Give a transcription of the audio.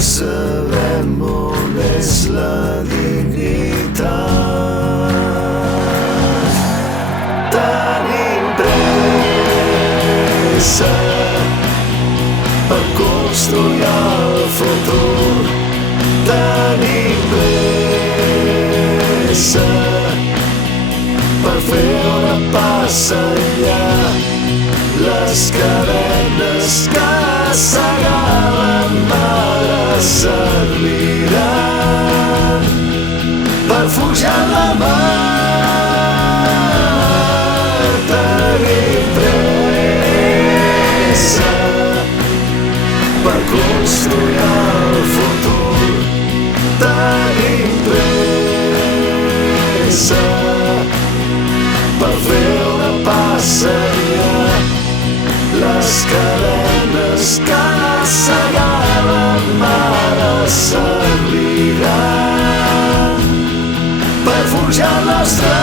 sabem on és la dignitat. Tenim pressa per construir el futur. Tenim pressa per fer una passa enllà. Les cadenes que s'agraven ara serviran per forjar la mar. Tenim pressa per construir el futur. Tenim pressa per fer una passa enllà. Les cadenes que s'agraven ara serviran per forjar el nostre